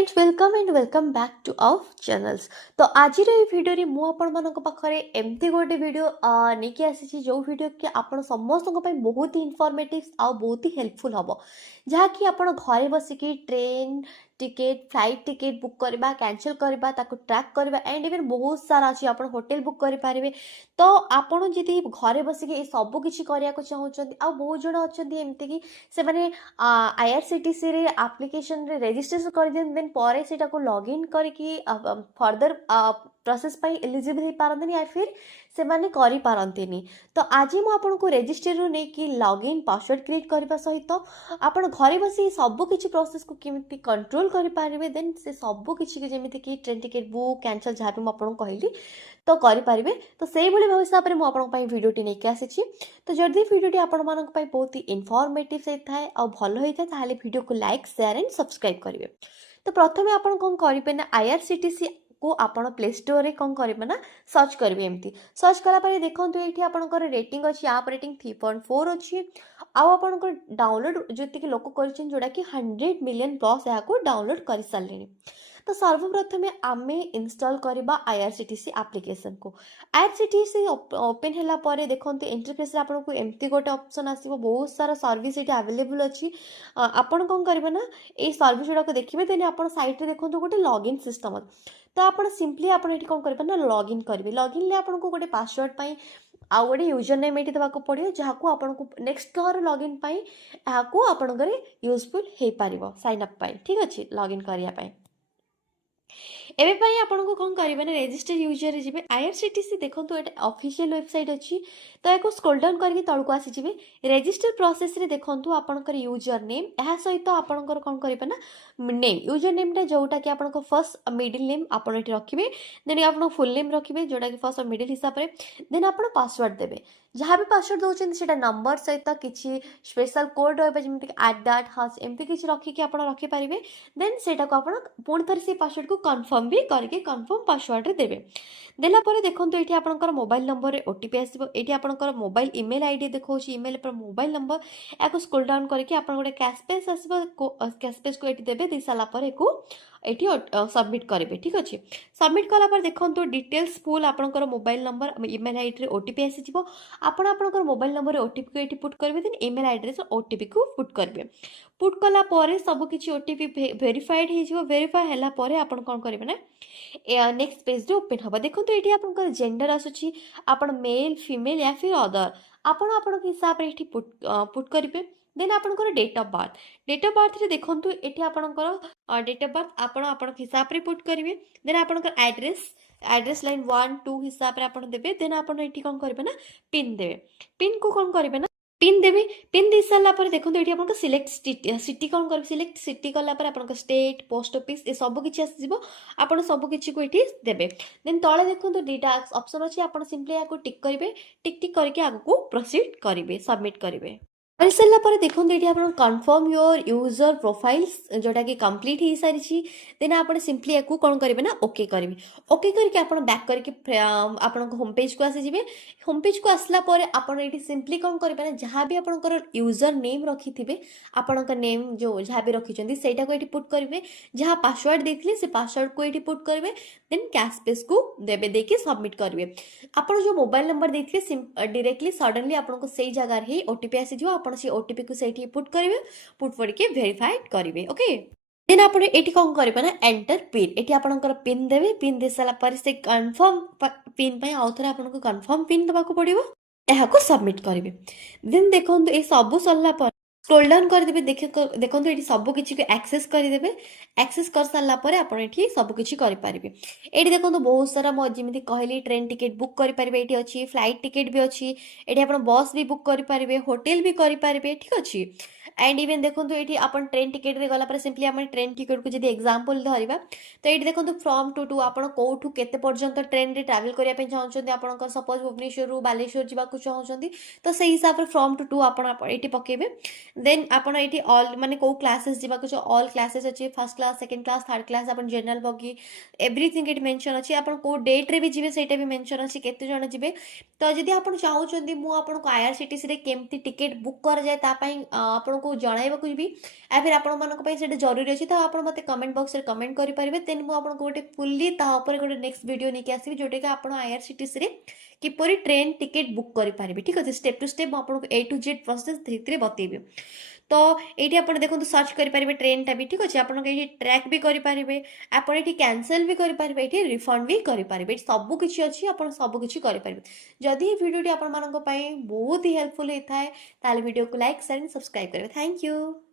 Friends welcome and welcome back to our channels. तो आज video रे मु आपण मानक पाखरे एमती गोटे वीडियो नेकी आसी जो वीडियो कि आपण समस्त बहुत ही इनफॉर्मेटिव आ बहुत ही हेल्पफुल हम जहाँ कि आपण घरे बसिकी train ticket flight ticket book करबा कैंसिल करबा ताको ट्रैक करबा एंड इवन बहुत सारा अच्छी आपण होटल बुक करि पारिबे। तो आपण जदि घरे बसिकी ए सब किछि करिया को चाहउछन्ती आ बहुत जण अछन्ती एमती कि से माने आईआरसीटीसी रे एप्लिकेशन रे रजिस्ट्रेशन कर दिन देन परे सेटा को लॉगिन करके फर्दर प्रोसेस पाई एलिजिबल हो पारंतनी या फिर से माने करि पारंतिनी। तो आज मु आपन को रजिस्टर रो नै कि लॉगिन पासवर्ड क्रिएट करबा सहित आपन घरे बसी सब किछि प्रोसेस को केमिति कंट्रोल करि पारिबे देन से सब किछि के जेमिति कि ट्रेन टिकट बुक कैंसिल जहाँ भी मु आपन कहली तो करि पारिबे। तो सेही भली भाव हिसाब रे मु आपन पई वीडियोटी नै के आसीछि। तो जल्दी वीडियोटी आपण मानक पई बहुत ही इनफॉर्मेटिव से थाए और भलो होई थाए ताले वीडियो को लाइक शेयर एंड सब्सक्राइब करिवे। तो प्रथमे आपण कोन करिवे ना आईआरसीटीसी को आपण प्ले स्टोर रे कोन करिवे ना सर्च करिवे। एमती सर्च कला परे देखंतु एठी आपनकर रेटिंग अछि ऐप रेटिंग 3.4 अछि आ आपनकर डाउनलोड जति के लोक करछन जोडा कि 100 मिलियन प्लस या को डाउनलोड करि सारलेनी। तो सर्वप्रथम आमे इंस्टॉल करबा आईआरसीटीसी एप्लिकेशन को। आईआरसीटीसी ओपन हैला परे देखंतु इंटरफेस रे आपन को एमती गोटे ऑप्शन आसीबो बहुत सारा सर्विस एटी अवेलेबल अछि। आपन कोन करबे ना ए सर्विस जोडा को देखिबे देने आपन साइट रे देखंतु गोटे लॉगिन सिस्टम। तो आपन सिंपली आपन एटी कोन करबे ना लॉगिन करबे। लॉगिन ले आपन को गोटे पासवर्ड पाई आ गोटे यूजर नेम एटी देबा को पड़ियो जहा को आपन को नेक्स्ट थर लॉगिन पाई आ को आपन करे यूजफुल हे पारिबो साइन अप पाई। ठीक अछि लॉगिन करिया पाई एबे पाई आपन को कोन करिवे ना रजिस्टर यूजर रे जिवे आईआरसीटीसी देखंतु एटा ऑफिशियल वेबसाइट अछि। तो एको स्क्रॉल डाउन करके तळको को आसी जिवे रजिस्टर प्रोसेस रे देखंतु आपन कर यूजर नेम एहा सहित आपन कर कोन करिवे ना नेम यूजर नेम टा जोटा कि आपन को फर्स्ट मिडिल नेम आपन एठी रखिबे देन आपन फुल नेम रखिबे जोटा कि फर्स्ट और मिडिल हिसाब रे देन आपन पासवर्ड देबे। जहाँ भी पासवर्ड दउछन सेटा नंबर सहित किछि स्पेशल कोड रहबे जेमति @hash एमति किछि रखि कि आपन रखि पारिबे। देन सेटा को आपन पुण थर से पासवर्ड को कंफर्म भी करके कंफर्म पासवर्ड रे देबे। देला परे देखंतु एठी आपनकर मोबाइल नंबर रे ओटीपी आसीबो। एठी आपनकर मोबाइल ईमेल आईडी देखौछि ईमेल पर मोबाइल नंबर एको स्क्रॉल डाउन करके आपन गोटे कैश पेज आसीबो कैश पेज को एठी देबे दे साला परे को एठी सबमिट करेबे। ठीक अछि सबमिट कला पर देखंतु डिटेल्स फुल आपनकर मोबाइल नंबर ईमेल आईडी रे ओटीपी आसी जिवो। आपण आपनकर मोबाइल नंबर रे ओटीपी को एठी पुट करबे देन ईमेल एड्रेस ओटीपी को पुट करबे। पुट कला परे सब किछि ओटीपी वेरीफाइड हे जिवो। वेरीफाई हैला परे आपण कोन करबे ना नेक्स्ट पेज रे ओपन हबा। देखंतु एठी आपनकर जेंडर आसुछि आपण मेल फीमेल या फिर अदर आपण आपन हिसाब रे एठी पुट करबे। देन आपनकर डेट ऑफ बर्थ रे देखंतु एठी आपनकर डेट ऑफ बर्थ आपण आपन हिसाब रे पुट करिवे। देन आपनकर एड्रेस लाइन 1 2 हिसाब रे आपण देबे। देन आपण एठी कोन करबे ना पिन देबे। पिन को कोन करबे ना पिन देबे। पिन दे साला पर देखंतु एठी आपण सिलेक्ट सिटी कोन करबे सिलेक्ट सिटी कला पर आपण स्टेट पोस्ट ऑफिस ए सब किछि आसी जिवो। आपण सब किछि को एठी देबे। देन तळे देखंतु डीटा ऑप्शन अछि आपण सिंपली याको टिक करिवे। टिक करके आगु को प्रोसीड करिवे सबमिट करिवे। कर सारा पर देखते ये आप कन्फर्म योर यूजर प्रोफाइल्स जोटा कि कंप्लीट हो सारी देन आप सिंपली या कौन करेंगे ना ओके करेंगे। ओके करके आप बैक करके आपण होम पेज को आसी जिवे। होम पेज को आसला पर आपण ये सिंपली कौन करेंगे ना जहाँ भी आपंकर यूजर नेम रखि थे आपण नेम जो जहाँ भी रखिंट से पुट करेंगे। जहाँ पासवर्ड देते से पासवर्ड को ये पुट करेंगे। देन कैश पेज को देवे देके सबमिट करेंगे। आप जो मोबाइल नंबर देते डायरेक्टली सडनली आपको से जगार ही ओटीपी आसीज आप से ओटीपी को सही पुट करेंगे। पुट करके वेरीफाइड करेंगे। ओके देन आप कौन करेंगे ना एंटर पिन एटी आपंकर पिन देवे। पिन दे सारा पर से कन्फर्म पिन आउ थे आपको कन्फर्म पिन देवा पड़ो यहाँ को सबमिट करेंगे। देन देखो ये सब सरला पर स्क्रॉल डाउन करदेबे। देखो ये सब किसी को एक्सेस करदेबे। एक्सेस कर सारा पर आप सब किसी करेंगे। ये देखो बहुत सारा जमी कहली ट्रेन टिकेट बुक करेंगे ये अच्छी फ्लाइट टिकेट भी अच्छी ये आप बस भी बुक करेंगे होटेल भी करेंगे। ठीक अच्छे एंड इवन देखो ये आप ट्रेन टिकेट रे गला सिंपली आम ट्रेन टिकेट को जब एग्जांपल धरवा तो ये देखो फ्रॉम टू आप कौटू केते पर्यंत ट्रेन रे ट्रैवल करने चाहते आप सपोज भुवनेश्वर बालेश्वर जावाक चाहते तो से हिसाब से फ्रॉम टू आप पकेबे। देन आपण एठी ऑल माने को क्लासेस जीवाक छ ऑल क्लासेस अछि first class second class third class आपण जनरल बगी एवरीथिंग एठी मेंशन अछि आपण को डेट रे भी जीवे सेटा भी मेंशन अछि केते जण जीवे तो जदि आपण चाहू छथि मु आपण को आईआरसीटीसी रे केमती टिकट बुक कर जाय ता पई आपण को जणाइबा को भी या फिर आपण मानक पई सेटा जरूरी अछि तो आपण मते कमेंट बॉक्स रे कमेंट करि परिबे देन मु आपण को गोटे फुल्ली ता ऊपर गोटे नेक्स्ट वीडियो नेकी आसीबी जोटे कि आपण आईआरसीटीसी रे किपरि ट्रेन टिकट बुक करि परिबे ठीक अछि स्टेप टू स्टेप आपण को ए टू जेड प्रोसेस धीरे बतेबे तो ये आप देखो सर्च करेंगे ट्रेन टा भी ठीक अच्छे आप ट्रैक भी करेंगे आप कैंसल भी करेंगे ये रिफंड भी करेंगे सबकि अच्छी आप सबकि करेंगे जदि भिडियो आप बहुत ही हेल्पफुल होता है वीडियो को लाइक शेयर सब्सक्राइब करेंगे थैंक यू।